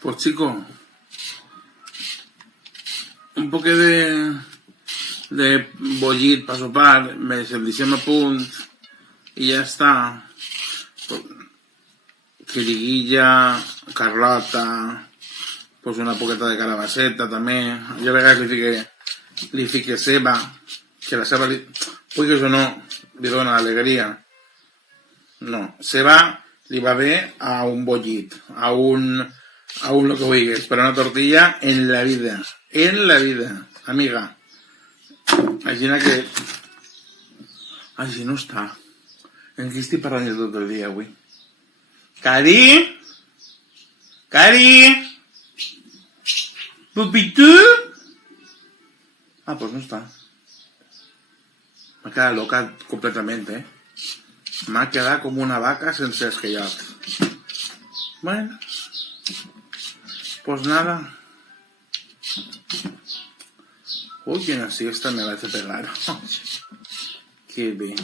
Pues chico, un poquet de bollit para sopar, més el deixem a punt i ja està. Quiriguilla, carlota, pues una poqueta de calabasseta també. Jo a vegades li fique ceba, que la ceba, pugues o no, li dona alegria. No, ceba li va bé a un bollit, a un lo que vulguis, però una tortilla en la vida, amiga. Imagina que... Ai, si no està. En què estic parlant tot el dia avui? Cari? Pupitú? Ah, pues no está. Me ha quedado loca completamente, Me ha quedado como una vaca sense esquellat. Bueno, pues nada. Uy, que una siesta me va a hacer pegar. Qué bien.